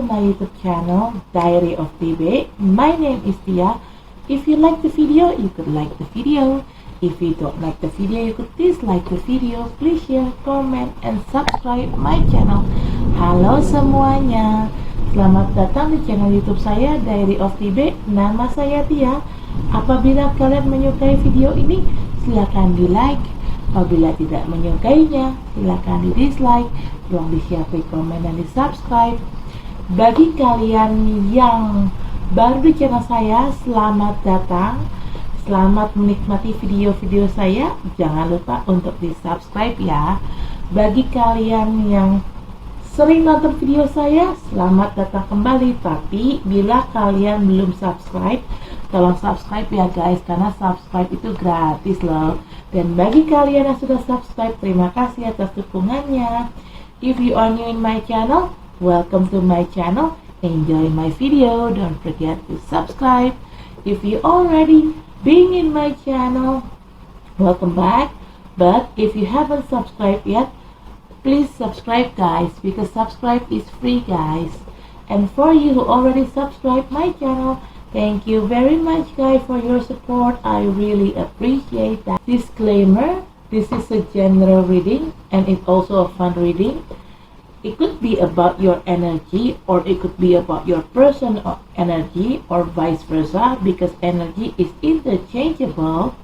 to my YouTube channel, Diary of TB. My name is Tia. If you like the video, you could like the video. If you don't like the video, you could dislike the video. Please share, comment, and subscribe my channel. Halo semuanya, selamat datang di channel YouTube saya, Diary of TB. Nama saya Tia. Apabila kalian menyukai video ini, silakan di like. Apabila tidak menyukainya, silakan di dislike. Tolong di-share, komen, dan di-subscribe. Bagi kalian yang baru di channel saya, selamat datang. Selamat menikmati video-video saya. Jangan lupa untuk di-subscribe ya. Bagi kalian yang sering nonton video saya, selamat datang kembali. Tapi bila kalian belum subscribe, tolong subscribe ya guys, karena subscribe itu gratis loh. Dan bagi kalian yang sudah subscribe, terima kasih atas dukungannya. If you are new in my channel, welcome to my channel. Enjoy my video. Don't forget to subscribe. If you already been in my channel, welcome back. But if you haven't subscribed yet, please subscribe guys, because subscribe is free guys. And for you who already subscribed my channel, thank you very much guys for your support. I really appreciate that. Disclaimer, this is a general reading and it's also a fun reading. It could be about your energy, or it could be about your personal energy, or vice versa, because energy is interchangeable.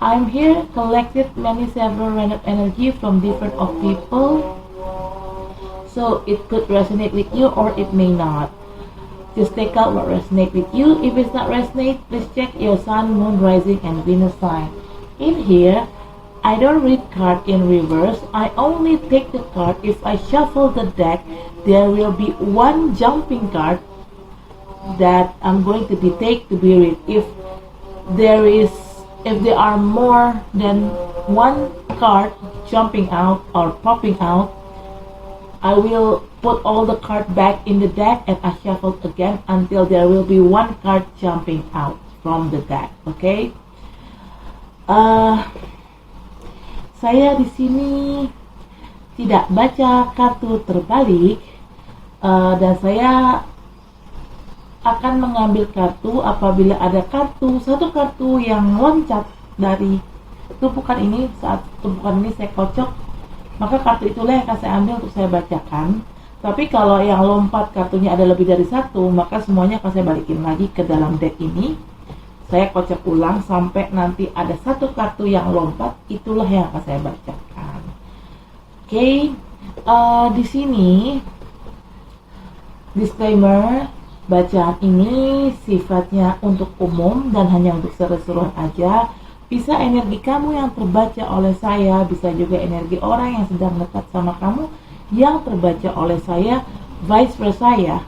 I'm here collected many several random energy from different of people, so it could resonate with you or it may not. Just take out what resonates with you. If it's not resonate, please check your sun, moon, rising, and Venus sign. In here, I don't read card in reverse. I only take the card. If I shuffle the deck, there will be one jumping card that I'm going to take to be read. If there are more than one card jumping out or popping out, I will put all the cards back in the deck and I shuffle again until there will be one card jumping out from the deck. Okay? Saya di sini tidak baca kartu terbalik, dan saya akan mengambil kartu apabila ada satu kartu yang loncat dari tumpukan ini. Saat tumpukan ini saya kocok, maka kartu itulah yang akan saya ambil untuk saya bacakan. Tapi kalau yang lompat kartunya ada lebih dari satu, maka semuanya akan saya balikin lagi ke dalam deck ini. Saya kocok ulang sampai nanti ada satu kartu yang lompat, itulah yang akan saya bacakan. Oke, di sini disclaimer, bacaan ini sifatnya untuk umum dan hanya untuk seru-seruan aja. Bisa energi kamu yang terbaca oleh saya, bisa juga energi orang yang sedang dekat sama kamu yang terbaca oleh saya, vice versa ya.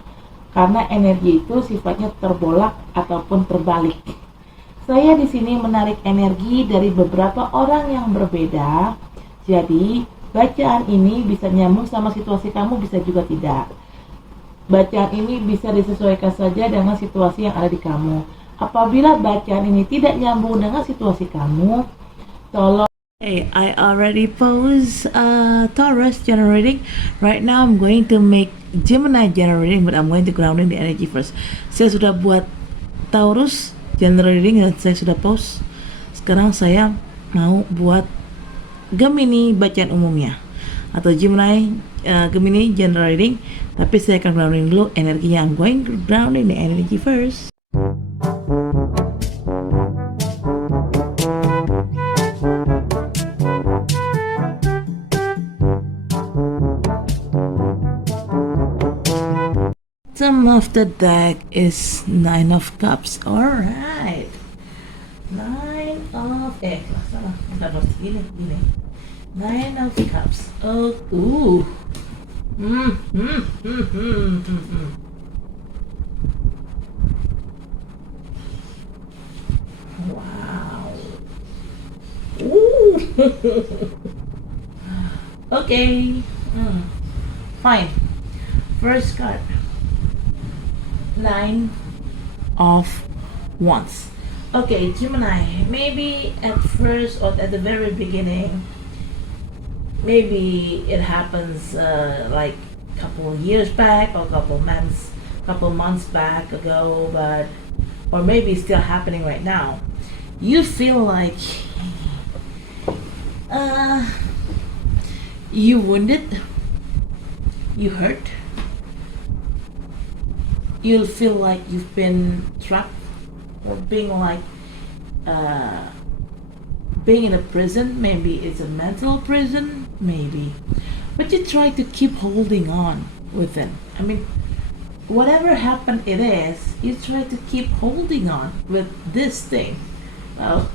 Karena energi itu sifatnya terbolak ataupun terbalik. Saya di sini menarik energi dari beberapa orang yang berbeda. Jadi, bacaan ini bisa nyambung sama situasi kamu, bisa juga tidak. Bacaan ini bisa disesuaikan saja dengan situasi yang ada di kamu. Apabila bacaan ini tidak nyambung dengan situasi kamu, tolong. Hey, I already pose Taurus generating. Right now I'm going to make Gemini generating, but I'm going to grounding the energy first. Saya sudah buat Taurus generating dan saya sudah post. Sekarang saya mau buat Gemini bacaan umumnya atau Gemini generating, tapi saya akan grounding dulu energinya. I'm going to grounding the energy first. Bottom of the deck is Nine of Cups. Alright, Nine of salah, gini. Nine of Cups. Oh, Wow. Okay. Fine. First card. Nine of Wands. Okay, Gemini, maybe at first or at the very beginning, maybe it happens like couple years back or couple months back ago, but or maybe it's still happening right now. You feel like you wounded, you hurt, you'll feel like you've been trapped or being in a prison. Maybe it's a mental prison, maybe, but you try to keep holding on with it. I mean, whatever happened it is, you try to keep holding on with this thing. Oh.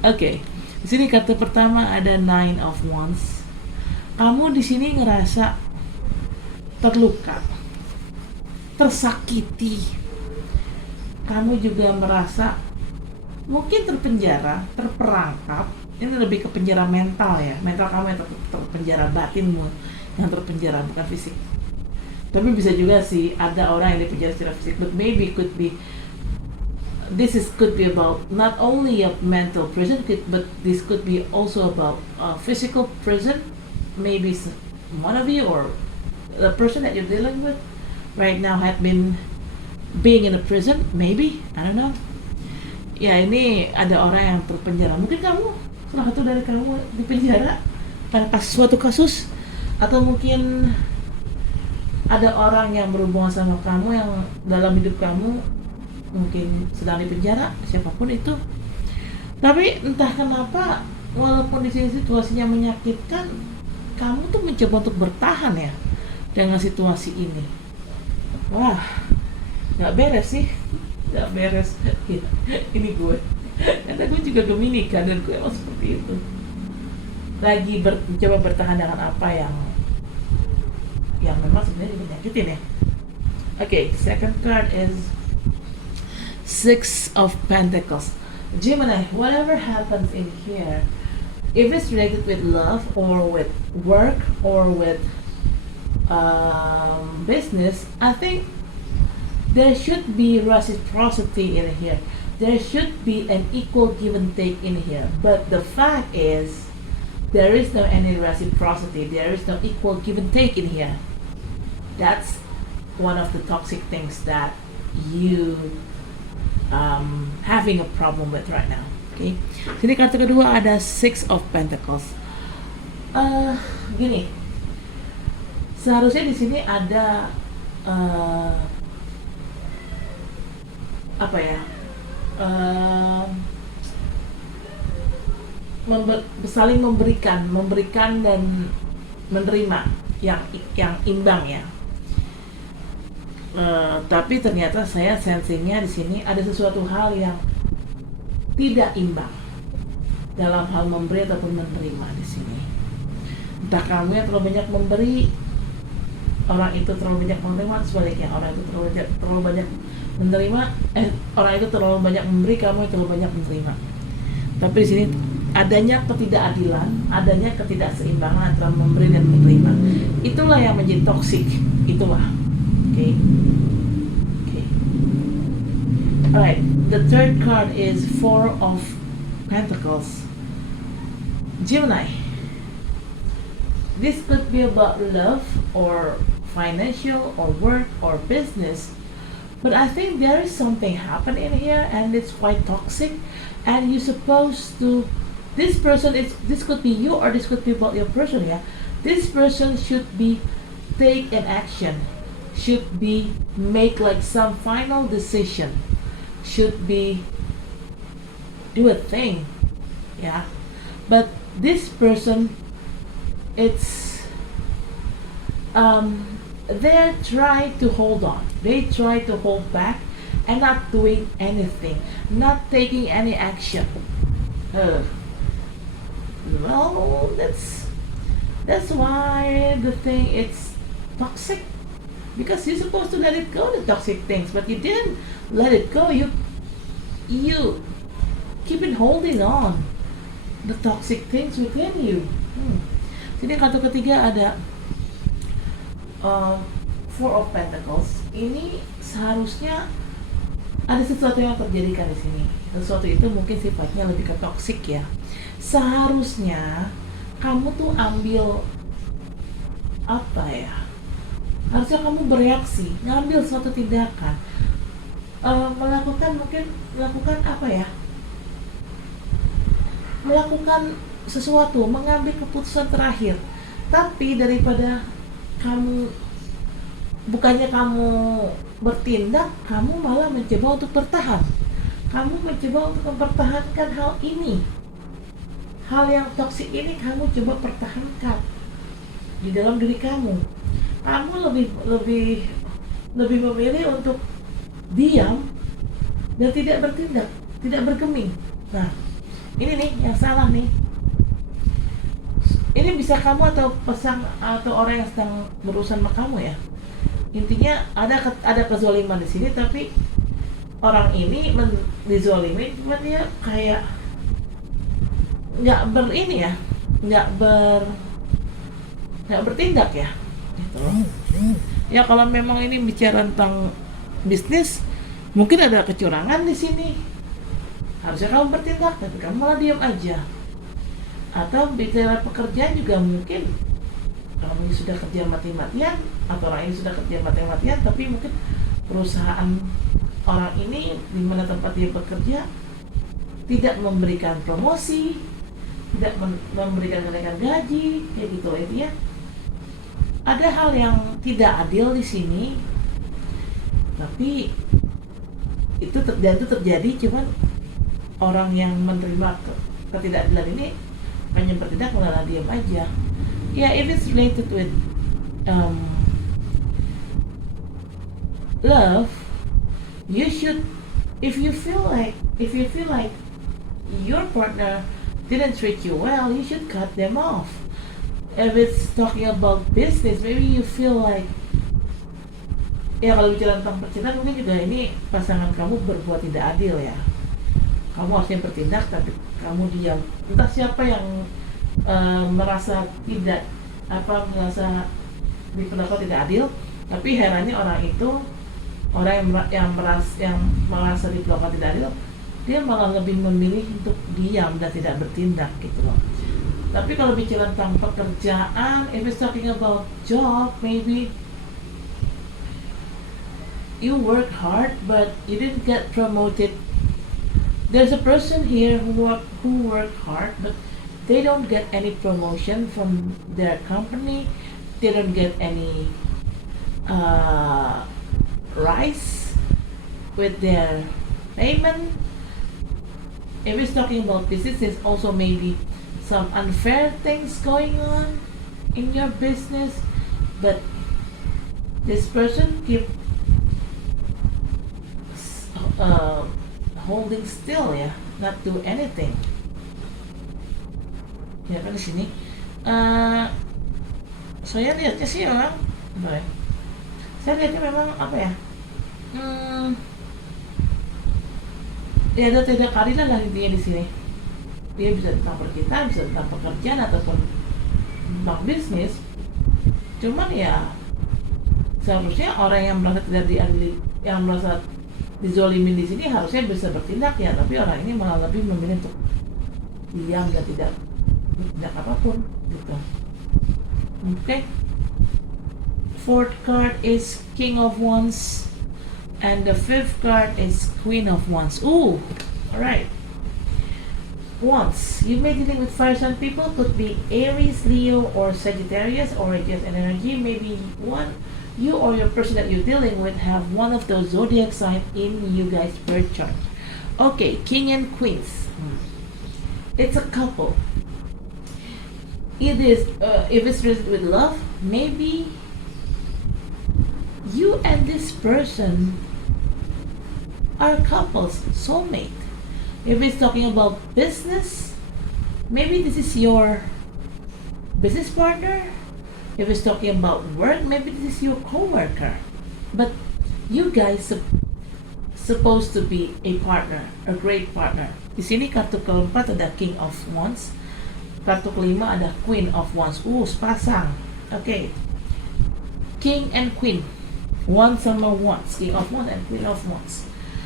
Okay. Di sini kartu pertama ada Nine of Wands. Kamu di sini ngerasa terluka, tersakiti. Kamu juga merasa mungkin terpenjara, terperangkap. Ini lebih ke penjara mental ya. Mental kamu yang terpenjara, batinmu yang terpenjara, bukan fisik. Tapi bisa juga sih ada orang yang dipenjara secara fisik, but maybe could be about not only a mental prison, but this could be also about physical prison. Maybe one of you or the person that you're dealing with right now had been being in a prison, maybe, I don't know. Ya, ini ada orang yang terpenjara. Mungkin kamu, salah satu dari kamu dipenjara pada suatu kasus, atau mungkin ada orang yang berhubungan sama kamu yang dalam hidup kamu mungkin sedang dipenjara, siapapun itu. Tapi entah kenapa, walaupun di sini situasinya menyakitkan, kamu tuh mencoba untuk bertahan ya dengan situasi ini. Wah, nggak beres sih, nggak beres. Ini gue, karena gue juga Dominika dan gue emang seperti itu. Lagi mencoba bertahan dengan apa yang memang sebenarnya menyakitin ya. Okay, second card is Six of Pentacles. Gemini, whatever happens in here, if it's related with love or with work or with business, I think there should be reciprocity in here. There should be an equal give and take in here. But the fact is, there is no any reciprocity. There is no equal give and take in here. That's one of the toxic things that you having a problem with right now. Okay. Sini kartu kedua ada Six of Pentacles. Gini, seharusnya di sini ada apa ya? Saling memberikan dan menerima yang imbang ya. Tapi ternyata saya sensingnya di sini ada sesuatu hal yang tidak imbang dalam hal memberi ataupun menerima di sini. Entah kamu yang terlalu banyak memberi, orang itu terlalu banyak menerima, sebaliknya orang itu terlalu banyak menerima, orang itu terlalu banyak memberi, kamu yang terlalu banyak menerima. Tapi di sini adanya ketidakadilan, adanya ketidakseimbangan antara memberi dan menerima. Itulah yang menjadi toksik. Itulah. Okay. Alright, the third card is Four of Pentacles. Gemini, this could be about love or financial or work or business, but I think there is something happening here and it's quite toxic, and you're supposed to, this could be you or this could be about your person, yeah. This person should be take an action, should be make like some final decision, should be do a thing, yeah. But this person, it's they try to hold on, they try to hold back and not doing anything, not taking any action. Well, that's why the thing it's toxic, because you're supposed to let it go, the toxic things, but you didn't let it go. You keep it holding on the toxic things within you. Sini kartu ketiga ada Four of Pentacles. Ini seharusnya ada sesuatu yang terjadi kan di sini. Sesuatu itu mungkin sifatnya lebih ke toxic ya. Seharusnya kamu tuh ambil apa ya? Harusnya kamu bereaksi, ngambil suatu tindakan, melakukan apa ya? Melakukan sesuatu, mengambil keputusan terakhir. Tapi daripada kamu bukannya kamu bertindak, kamu malah mencoba untuk bertahan. Kamu mencoba untuk mempertahankan hal ini. Hal yang toksik ini kamu coba pertahankan di dalam diri kamu. Kamu lebih memilih untuk diam dan tidak bertindak, tidak bergeming. Nah, ini nih yang salah nih. Ini bisa kamu atau orang yang sedang berurusan sama kamu ya. Intinya ada kezaliman di sini, tapi orang ini dizolimin, cuma dia kayak nggak bertindak ya, gitu. Ya kalau memang ini bicara tentang bisnis, mungkin ada kecurangan di sini. Harusnya kamu bertindak, tapi kamu malah diam aja. Atau bicara pekerjaan juga mungkin kamu sudah kerja mati-matian, atau orang ini sudah kerja mati-matian, tapi mungkin perusahaan orang ini di mana tempat dia bekerja tidak memberikan promosi, tidak memberikan kenaikan gaji, kayak gitu ya. Ada hal yang tidak adil di sini, tapi itu terjadi, cuman orang yang menerima ketidakadilan ini hanya bertindak malah diam aja. Yeah, if it's related with love, you should, if you feel like your partner didn't treat you well, you should cut them off. If it's talking about business, maybe you feel like, ya kalau bicara tentang percintaan mungkin juga ini pasangan kamu berbuat tidak adil ya. Kamu harusnya bertindak tapi kamu diam. Entah siapa yang merasa diperlakukan tidak adil, tapi herannya orang yang merasa diperlakukan tidak adil, dia malah lebih memilih untuk diam dan tidak bertindak gitu loh. Tapi kalau bicara tentang pekerjaan, if it's talking about job, maybe you work hard but you didn't get promoted. There's a person here who work hard but they don't get any promotion from their company. They don't get any rise with their payment. If it's talking about business, there's also maybe some unfair things going on in your business, but this person keep holding still ya, not do anything. Ya kan di sini. Saya lihatnya sih memang, saya lihatnya memang apa ya? Ya ada tidak keadilan lah intinya di sini. Dia bisa tentang percintaan, bisa tentang pekerjaan ataupun tentang bisnis. Cuman ya seharusnya orang yang merasa tidak diadili, yang merasa dizolimin di sini harusnya bisa bertindak ya, tapi orang ini malah lebih memilih untuk diam dan tidak apapun gitu. Okay. Fourth card is King of Wands and the fifth card is Queen of Wands. Ooh, alright. Wands, you may be dealing with fire sign people, could be Aries, Leo, or Sagittarius, or just an energy. Maybe you or your person that you're dealing with have one of those zodiac signs in you guys' birth chart. Okay, King and Queens. It's a couple. It is, if it's related with love, maybe you and this person are couples, soulmate. If it's talking about business, maybe this is your business partner. If it's talking about work, maybe this is your co-worker. But you guys supposed to be a partner, a great partner. Di sini kartu keempat ada King of Wands, kartu kelima ada Queen of Wands. Sepasang. Okay. King and Queen. Wands sama Wands. King of Wands and Queen of Wands.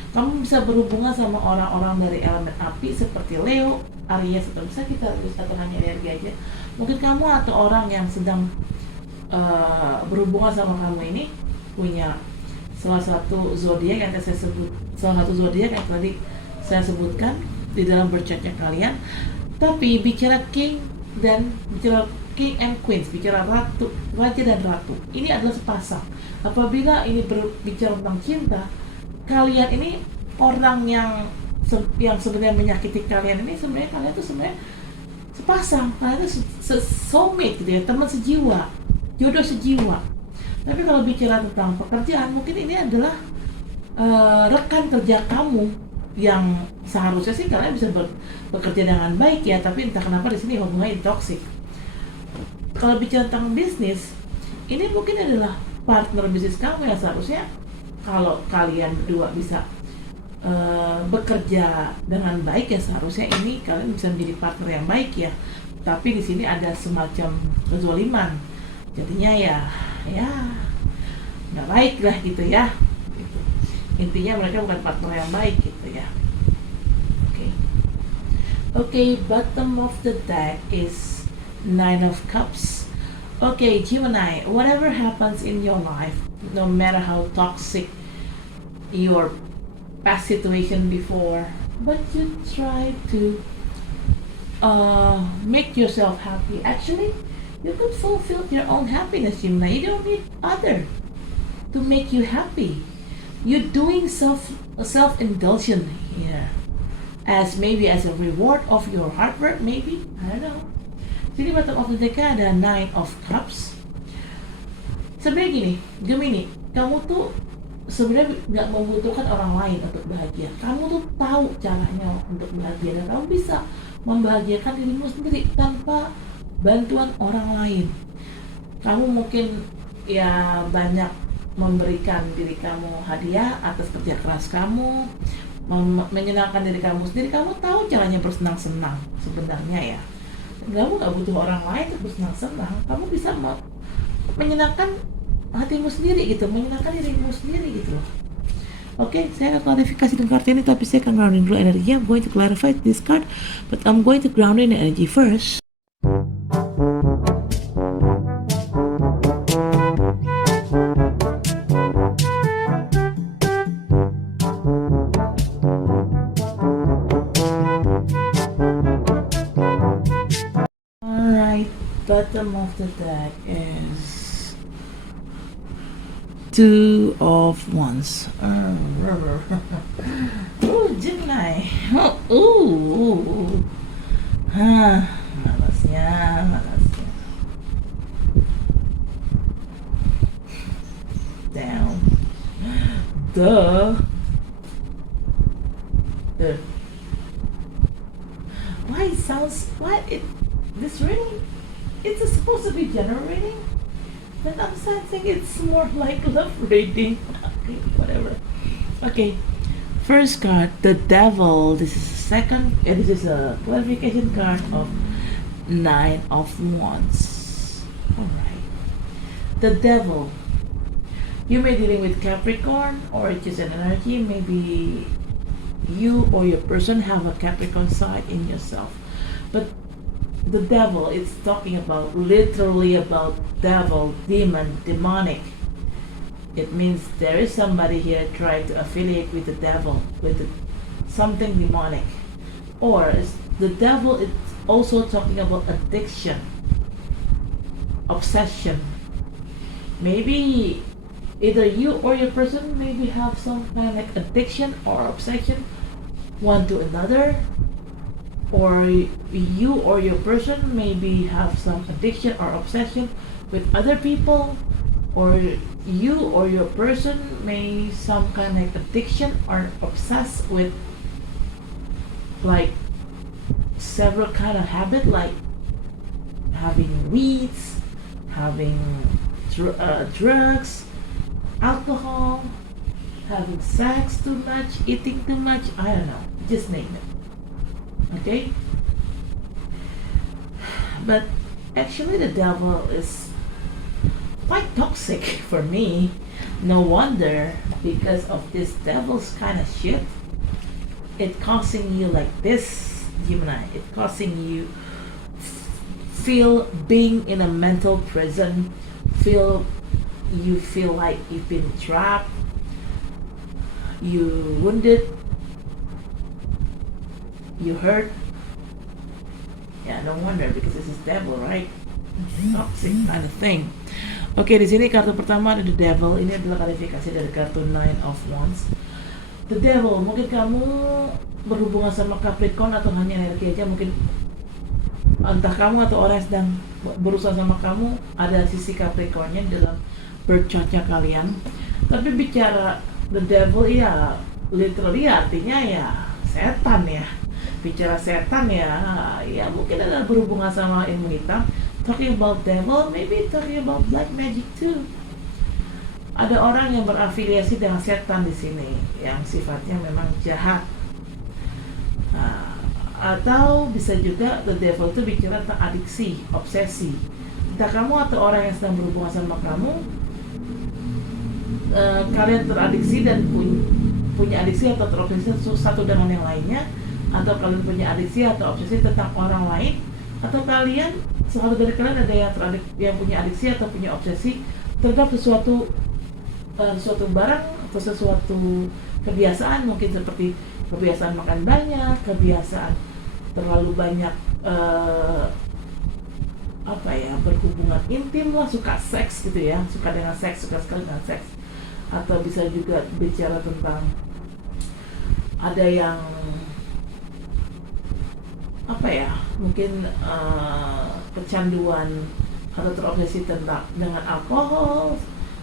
Kamu bisa berhubungan sama orang-orang dari elemen api seperti Leo, Aries, atau bisa kita atau hanya energi aja. Mungkin kamu atau orang yang sedang berhubungan sama kamu ini punya salah satu zodiak yang saya sebut, salah satu zodiak yang tadi saya sebutkan di dalam bercatnya kalian. Tapi bicara king and queens, bicara ratu, raja dan ratu, ini adalah sepasang. Apabila ini berbicara tentang cinta, kalian ini orang yang sebenarnya menyakiti kalian ini, sebenarnya kalian tuh sebenarnya sepasang, kalian tuh soulmate gitu ya, teman sejiwa, jodoh sejiwa. Tapi kalau bicara tentang pekerjaan, mungkin ini adalah rekan kerja kamu yang seharusnya sih kalian bisa bekerja dengan baik ya, tapi entah kenapa di sini hubungannya toksik. Kalau bicara tentang bisnis, ini mungkin adalah partner bisnis kamu yang seharusnya kalau kalian berdua bisa bekerja dengan baik ya, seharusnya ini kalian bisa menjadi partner yang baik ya. Tapi di sini ada semacam kezoliman, jadinya ya nggak baik lah gitu ya. Intinya mereka bukan partner yang baik gitu ya. Okay, bottom of the deck is Nine of Cups. Okay, Gemini, whatever happens in your life, no matter how toxic your past situation before, but you try to make yourself happy. Actually, you could fulfill your own happiness, Gemini. You don't need other to make you happy. You're doing self-indulgent here, as maybe as a reward of your hard work, maybe, I don't know. Jadi bottom of the deck ada Nine of Cups. Sebenarnya gini, Gemini, kamu tuh sebenarnya nggak membutuhkan orang lain untuk bahagia. Kamu tuh tahu caranya untuk bahagia dan kamu bisa membahagiakan dirimu sendiri tanpa bantuan orang lain. Kamu mungkin ya banyak memberikan diri kamu hadiah atas kerja keras kamu, menyenangkan diri kamu sendiri. Kamu tahu caranya bersenang-senang sebenarnya ya. Kamu nggak butuh orang lain untuk bersenang-senang. Kamu bisa menyenangkan hatimu sendiri gitu, menyenangkan dirimu sendiri gitu loh. Oke, saya akan klarifikasi dengan kartu ini, tapi saya akan grounding dulu energinya. I'm going to clarify this card, but I'm going to ground in energy first. Bottom of the deck is Two of Wands. Oh, Gemini. Malasnya. Down. Why it sounds, this reading, it's supposed to be general reading, but I'm sensing it's more like love reading. Okay, whatever. Okay, first card, the Devil. This is this is a clarification card of Nine of Wands. Alright. The Devil. You may be dealing with Capricorn or just an energy. Maybe you or your person have a Capricorn side in yourself. But the devil, it's talking about, literally about devil, demon, demonic. It means there is somebody here trying to affiliate with the devil, with something demonic. Or the devil, it's also talking about addiction, obsession. Maybe either you or your person maybe have some kind of like addiction or obsession one to another. Or you or your person maybe have some addiction or obsession with other people, or you or your person may some kind of addiction or obsessed with like several kind of habit, like having weeds, having drugs, alcohol, having sex too much, eating too much, I don't know, just name it. Okay, but actually the devil is quite toxic for me. No wonder, because of this devil's kind of shit, it causing you like this, Gemini. It causing you feel being in a mental prison, you feel like you've been trapped, you wounded, you hurt. Yeah, no wonder because this is devil, right? Toxic kind of thing. Oke, di sini kartu pertama ada the devil. Ini adalah klarifikasi dari kartu Nine of Wands. The devil, mungkin kamu berhubungan sama Capricorn atau hanya energi aja, mungkin entah kamu atau orang yang sedang berusaha sama kamu ada sisi Capricornnya dalam birth chartnya kalian. Tapi bicara the devil ya literally artinya ya setan ya. Bicara setan ya mungkin ada berhubungan sama ilmu hitam. Talking about devil, maybe talking about black magic too. Ada orang yang berafiliasi dengan setan di sini yang sifatnya memang jahat. Atau bisa juga the devil itu bicara tentang adiksi, obsesi. Entah kamu atau orang yang sedang berhubungan sama kamu, kalian teradiksi dan punya adiksi atau terobsesi satu dengan yang lainnya, atau kalian punya adiksi atau obsesi tentang orang lain, atau kalian satu dari kalian ada yang punya adiksi atau punya obsesi terhadap sesuatu barang atau sesuatu kebiasaan, mungkin seperti kebiasaan makan banyak, kebiasaan terlalu banyak berhubungan intim lah, suka seks gitu ya, suka dengan seks, suka sekali dengan seks. Atau bisa juga bicara tentang ada yang mungkin kecanduan atau terobsesi dengan alkohol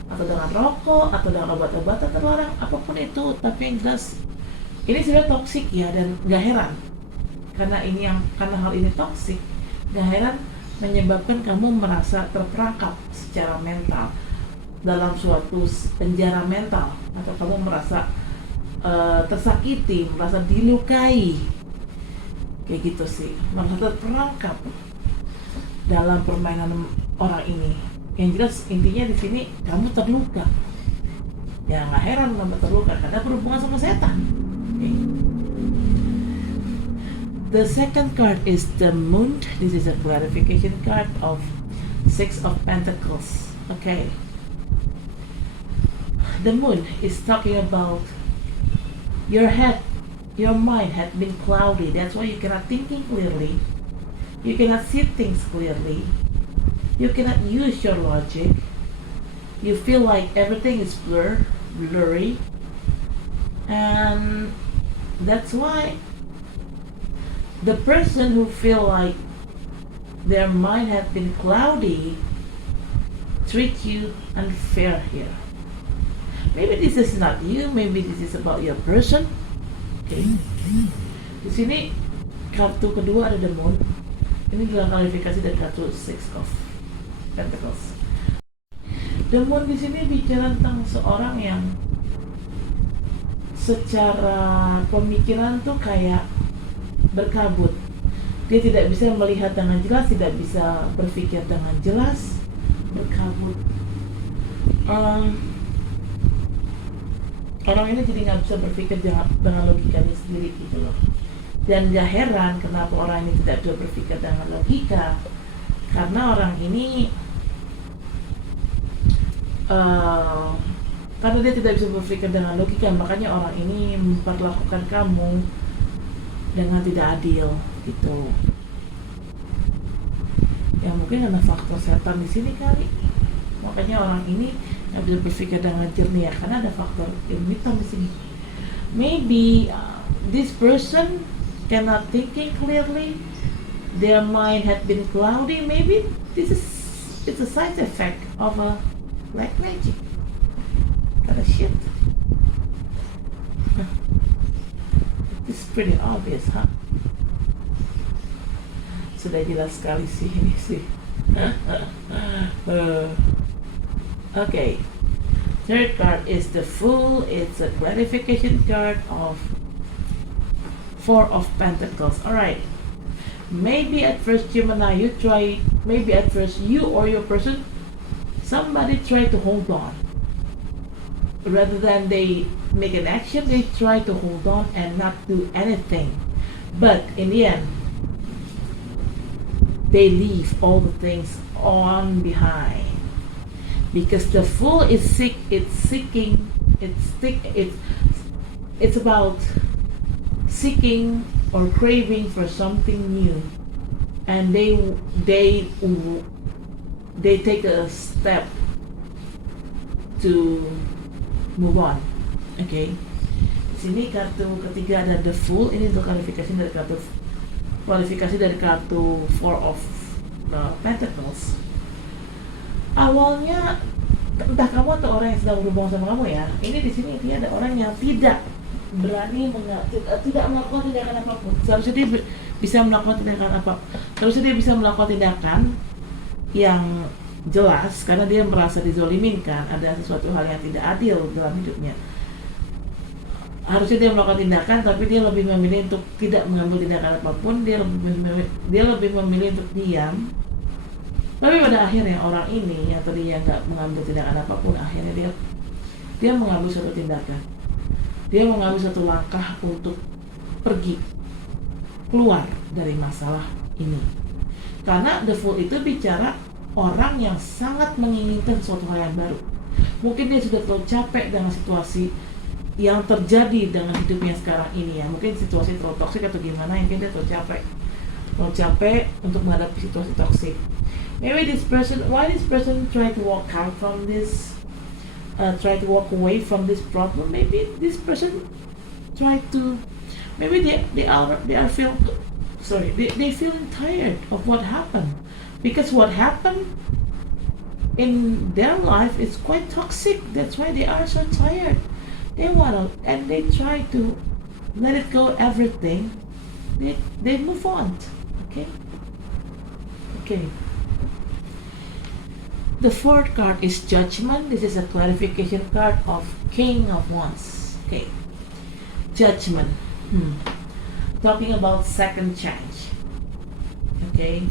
atau dengan rokok atau dengan obat-obatan terlarang, apapun itu. Tapi yang jelas ini sudah toksik ya, dan gak heran karena hal ini toksik, gak heran menyebabkan kamu merasa terperangkap secara mental dalam suatu penjara mental, atau kamu merasa tersakiti, merasa dilukai, kayak gitu sih, merasa terperangkap dalam permainan orang ini. Yang jelas intinya di sini kamu terluka. Ya nggak heran kamu terluka karena berhubungan sama setan. Okay. The second card is the Moon. This is a clarification card of Six of Pentacles. Okay. The Moon is talking about your mind had been cloudy. That's why you cannot thinking clearly. You cannot see things clearly. You cannot use your logic. You feel like everything is blurry. And that's why the person who feel like their mind has been cloudy treat you unfair here. Maybe this is not you, maybe this is about your person. Okay. Di sini kartu kedua ada the Moon. Ini adalah klarifikasi dari kartu Six of Pentacles. The Moon di sini bicara tentang seorang yang secara pemikiran tuh kayak berkabut. Dia tidak bisa melihat dengan jelas, tidak bisa berpikir dengan jelas, berkabut. Orang ini jadi nggak bisa berpikir dengan logikanya sendiri gitu loh. Dan gak heran kenapa orang ini tidak bisa berpikir dengan logika, karena orang ini karena dia tidak bisa berpikir dengan logika, makanya orang ini memperlakukan kamu dengan tidak adil gitu. Ya mungkin ada faktor setan di sini kali, makanya orang ini nggak bisa berpikir dengan jernih ya, karena ada faktor ilmu hitam di sini. Maybe this person cannot thinking clearly, their mind had been cloudy. Maybe it's a side effect of a black magic kind of shit. It's pretty obvious, huh? Sudah jelas sekali sih ini sih. Okay. Third card is the Fool. It's a clarification card of Four of Pentacles. Alright. Maybe at first, Gemini, maybe at first you or your person, somebody try to hold on. Rather than they make an action, they try to hold on and not do anything. But in the end, they leave all the things on behind. because the fool is sick. It's seeking. It's about seeking or craving for something new, and they take a step to move on. Okay. Di sini kartu ketiga ada the fool. Ini untuk kualifikasi dari kartu Four of Pentacles. Awalnya entah kamu atau orang yang sedang berhubungan sama kamu ya, ini di sini intinya ada orang yang tidak berani tidak melakukan tindakan apapun. Seharusnya dia bisa melakukan tindakan yang jelas karena dia merasa dizolimin kan, ada sesuatu hal yang tidak adil dalam hidupnya. Harusnya dia melakukan tindakan, tapi dia lebih memilih untuk tidak mengambil tindakan apapun. Dia lebih memilih untuk diam. Tapi pada akhirnya orang ini yang tadinya nggak mengambil tindakan apapun, akhirnya dia mengambil suatu tindakan. Dia mengambil satu langkah untuk pergi keluar dari masalah ini. Karena the fool itu bicara orang yang sangat menginginkan sesuatu hal yang baru. Mungkin dia sudah terlalu capek dengan situasi yang terjadi dengan hidupnya sekarang ini ya. Mungkin situasi terlalu toksik atau gimana, mungkin dia terlalu capek untuk menghadapi situasi toksik. Maybe why this person try to walk out from this, try to walk away from this problem. Maybe this person maybe they feeling tired of what happened, because what happened in their life is quite toxic. That's why they are so tired. They try to let it go, everything. They move on. Okay. The fourth card is Judgment. This is a clarification card of King of Wands. Okay. Judgment. Talking about second chance. Okay.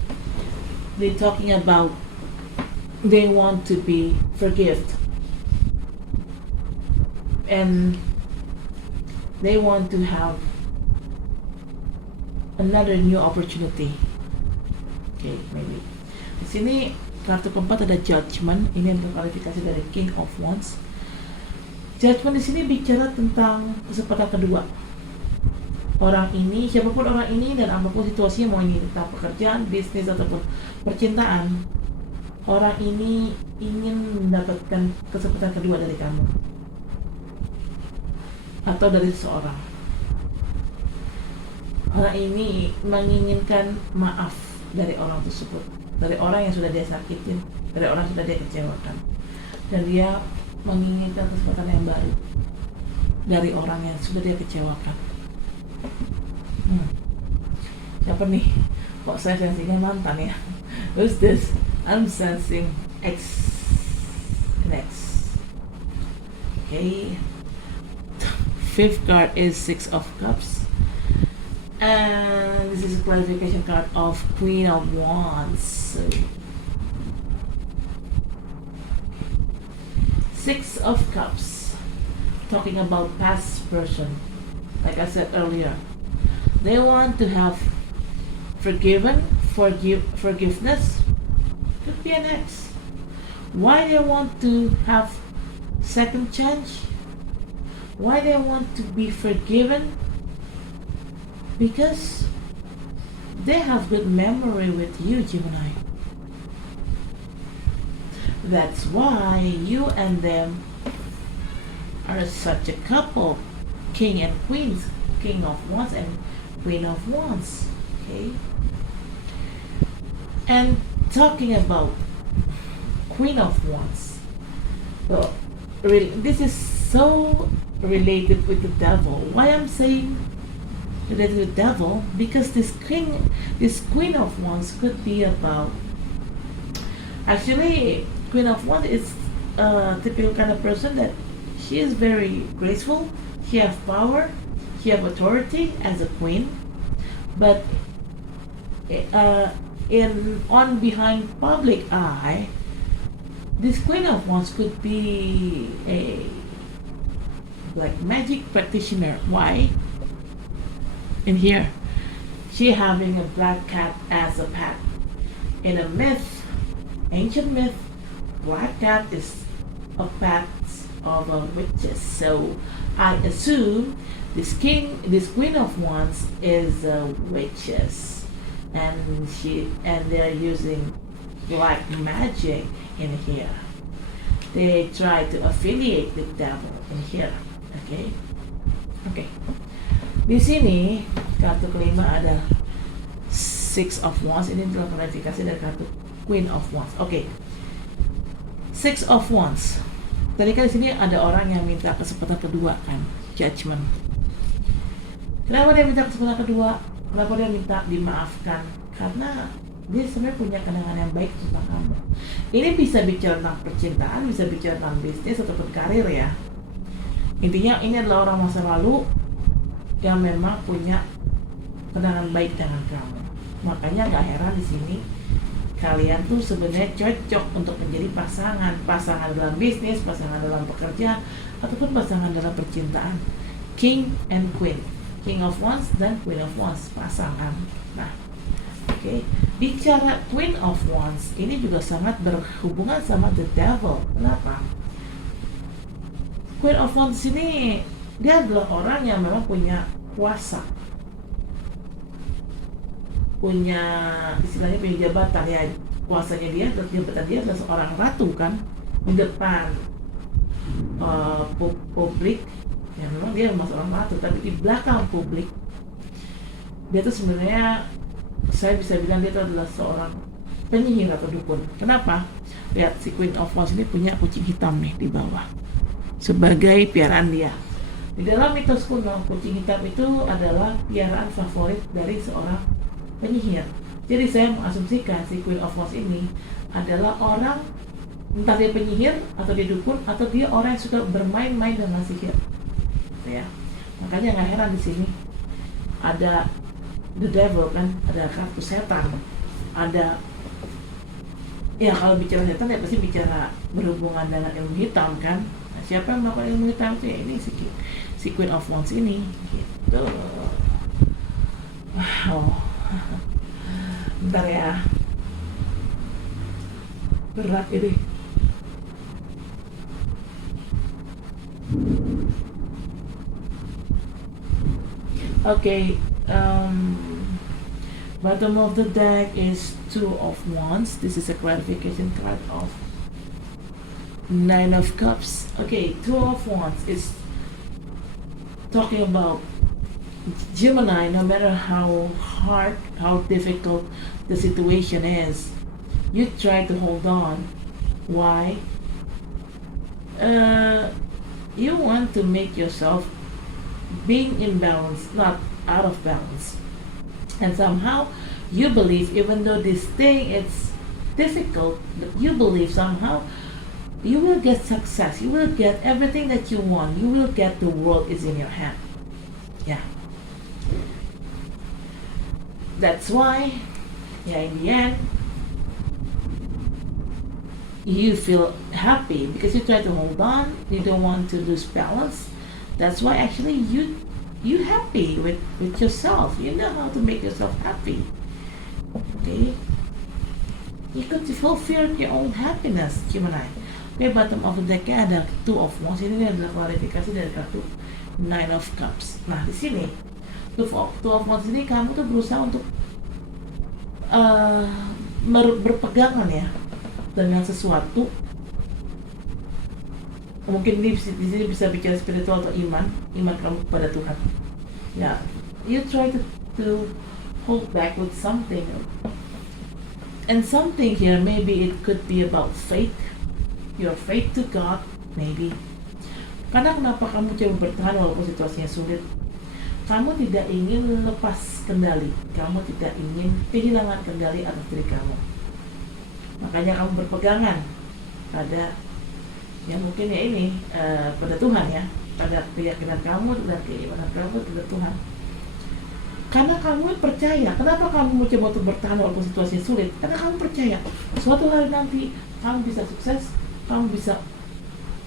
They're talking about they want to be forgiven. And they want to have another new opportunity. Okay, maybe. Di sini kartu keempat ada Judgment. Ini untuk klarifikasi dari King of Wands. Judgment di sini bicara tentang kesempatan kedua. Orang ini, siapapun orang ini dan apapun situasinya, mau ini tentang pekerjaan, bisnis ataupun percintaan, orang ini ingin mendapatkan kesempatan kedua dari kamu atau dari seseorang. Orang ini menginginkan maaf dari orang tersebut, dari orang yang sudah dia sakitin, dari orang yang sudah dia kecewakan, dan dia menginginkan kesempatan yang baru dari orang yang sudah dia kecewakan. Siapa nih? Kok saya sensinya mantan ya? Who's this? I'm sensing X. Okay. Fifth card is Six of Cups. And this is a clarification card of Queen of Wands. Six of Cups, talking about past person. Like I said earlier, they want to have forgiveness. Could be an ex. Why they want to have second chance? Why they want to be forgiven? Because they have good memory with you, Gemini. That's why you and them are such a couple. King and Queens, King of Wands and Queen of Wands. Okay. And talking about Queen of Wands, so this is so related with the devil. Why I'm saying related to the devil? Because this Queen of Wands could be about. Actually, Queen of Wands is a typical kind of person that she is very graceful. She has power, she has authority as a queen, but behind public eye, this Queen of Wands could be a magic practitioner. Why? In here, she having a black cat as a pet. In a myth, ancient myth, black cat is a pet of a witches. So I assume this queen of wands is a witches, and they're using black magic in here. They try to affiliate the devil in here. Okay. Di sini kartu kelima ada Six of Wands. Ini adalah klarifikasi dari kartu Queen of Wands. Six of Wands. Tadi kan di sini ada orang yang minta kesempatan kedua kan, Judgment. Kenapa dia minta kesempatan kedua? Kenapa dia minta dimaafkan? Karena dia sebenarnya punya kenangan yang baik tentang kamu. Ini bisa bicara tentang percintaan, bisa bicara tentang bisnis ataupun karir ya. Intinya ini adalah orang masa lalu yang memang punya kenangan baik dengan kamu. Makanya nggak heran di sini kalian tuh sebenarnya cocok untuk menjadi pasangan dalam bisnis, pasangan dalam pekerjaan, ataupun pasangan dalam percintaan. King and Queen, King of Wands dan Queen of Wands, pasangan. Nah, bicara Queen of Wands ini juga sangat berhubungan sama the devil. Kenapa? Queen of Wands ini dia adalah orang yang memang punya kuasa, punya istilahnya punya jabatan ya. Kuasanya dia, jabatan dia adalah seorang ratu kan, di depan publik ya memang dia memang seorang ratu, tapi di belakang publik dia tuh sebenarnya saya bisa bilang dia itu adalah seorang penyihir atau dukun. Kenapa? Lihat si Queen of Wands ini punya kucing hitam nih di bawah sebagai piaraan dia. Di dalam mitos kuno, kucing hitam itu adalah piaraan favorit dari seorang penyihir. Jadi saya mengasumsikan si Queen of Wands ini adalah orang, entah dia penyihir atau dia dukun atau dia orang yang suka bermain-main dengan sihir. Ya, makanya nggak heran di sini ada the devil kan, ada kartu setan, ada ya kalau bicara setan ya pasti bicara berhubungan dengan ilmu hitam kan. Nah, siapa yang melakukan ilmu hitam itu ya ini si Queen of Wands ini gitu. Wow. Bentar ya, berat ini. Bottom of the deck is Two of Wands. This is a clarification card of Nine of Cups. Two of Wands is talking about Gemini. No matter how hard, how difficult the situation is, you try to hold on. Why? You want to make yourself being in balance, not out of balance. And somehow you believe, even though this thing is difficult, you believe somehow you will get success, you will get everything that you want, you will get the world is in your hand. Yeah. That's why, in the end, you feel happy because you try to hold on, you don't want to lose balance. That's why actually you happy with yourself. You know how to make yourself happy. You could fulfill your own happiness, Gemini. Bottom of the deck ada Two of Wands. Ini adalah klarifikasi dari kartu Nine of Cups. Nah, di sini Two of Wands ini kamu tuh berusaha untuk berpegangan ya dengan sesuatu. Mungkin di sini bisa bicara spiritual atau iman kamu kepada Tuhan. Ya, you try to hold back with something, and something here maybe it could be about faith, your faith to God maybe. Karena kenapa kamu coba bertahan walaupun situasinya sulit? Kamu tidak ingin lepas kendali, kamu tidak ingin kehilangan kendali atas diri kamu. Makanya kamu berpegangan pada ya mungkin ya ini pada Tuhan ya, pada keyakinan kamu dan keimanan kamu pada Tuhan. Karena kamu percaya. Kenapa kamu mencoba untuk bertahan walaupun situasi sulit? Karena kamu percaya suatu hari nanti kamu bisa sukses, kamu bisa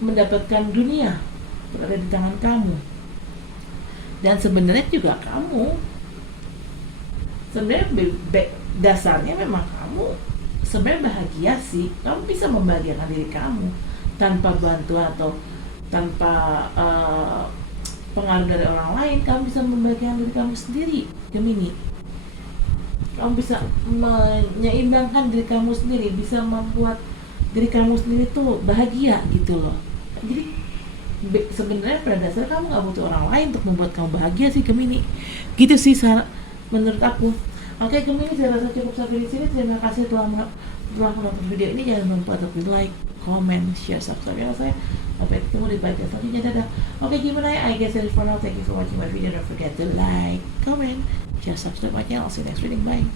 mendapatkan dunia berada di tangan kamu. Dan sebenarnya juga kamu sebenarnya dasarnya memang kamu sebenarnya bahagia sih, kamu bisa membahagiakan diri kamu tanpa bantuan atau tanpa pengaruh dari orang lain. Kamu bisa membahagiakan diri kamu sendiri, Gemini. Kamu bisa menyeimbangkan diri kamu sendiri, bisa membuat diri kamu sendiri tuh bahagia gitu loh. Jadi sebenarnya pada dasarnya kamu nggak butuh orang lain untuk membuat kamu bahagia sih, Gemini. Gitu sih menurut aku. Oke, Gemini, saya rasa cukup sampai di sini. Terima kasih telah menonton video ini. Jangan lupa untuk like, comment, share, subscribe ya saya. Sampai ketemu di bagian selanjutnya. Dadah. Oke, gimana ya? I guess that's it for now. Thank you for watching my video. Don't forget to like, comment, share, subscribe my channel. See you next video. Bye.